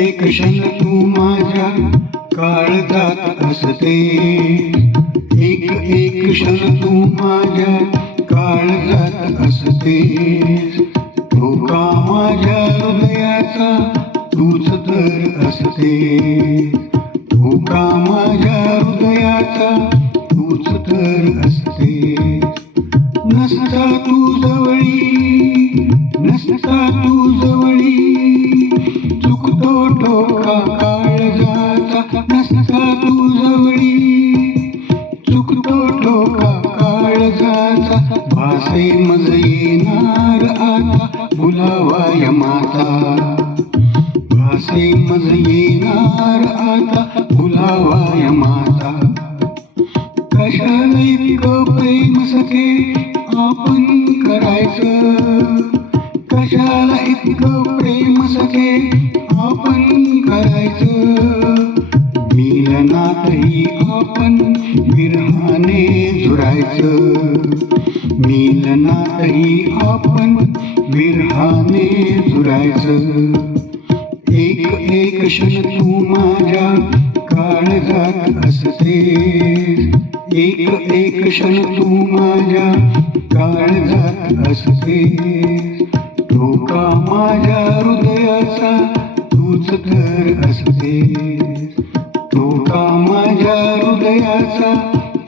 एक क्षण तू माझ्या काळजात असते, एक क्षण तू माझ्या काळजात असते, धोका माझ्या हृदयाचा तूच तर असते, धोका माझ्या हृदयाचा तूच तर असते. नसता तू जवळी, नसता तू जवळी, चुकतो धोका काळजाचा. नसता तू जवळी, चुकतो धोका काळजाचा. भासे मज येणार आता बुलावा यमाचा, भासे मज येणार आता बुलावा यमाचा. कशाला इतकं प्रेम सखे आपण करायचं, कशाला इतकं प्रेम सखे आपण करायचं. मिलनातही आपण विरहाने झुरायचं, मिलनातही आपण विरहाने झुरायचं. एक क्षण तू माझ्या काळजात असते, एक क्षण तू माझ्या काळजात असते, धोका माझ्या हृदयाचा तूच तर असते, धोका माझ्या हृदयाचा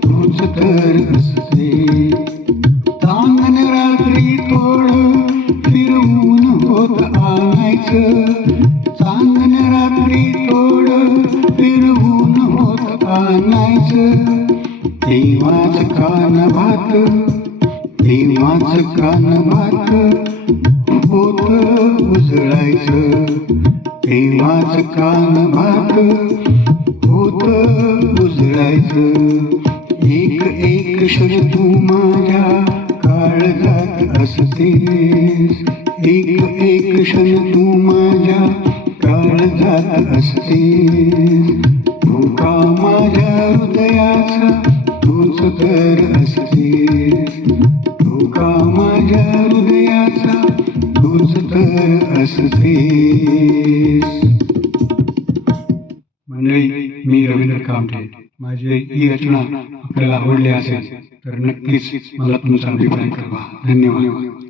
तूच तर असते. चांदण रात्री थोडं फिरवून होत आणायचं, चांदण रात्री थोडं फिरवून होत आणायचं. तेव्हाच कान भात, तेव्हाच कान भात होत उजळायचं, तेव्हाच कान भात होत उजळायचं. एक क्षण तू माझ्या काळजात असतेस, एक क्षण तू माझ्या काळजात असतेस, धोका माझ्या हृदयाचा तूच तर असतेस, धोका माझ्या हृदयाचा तूच तर असतेस. मंडळी, मी रवींद्र कामठे. माझी ही रचना आपल्याला आवडली असेल तर नक्कीच मला तुमचा अभिप्राय कळवा. धन्यवाद.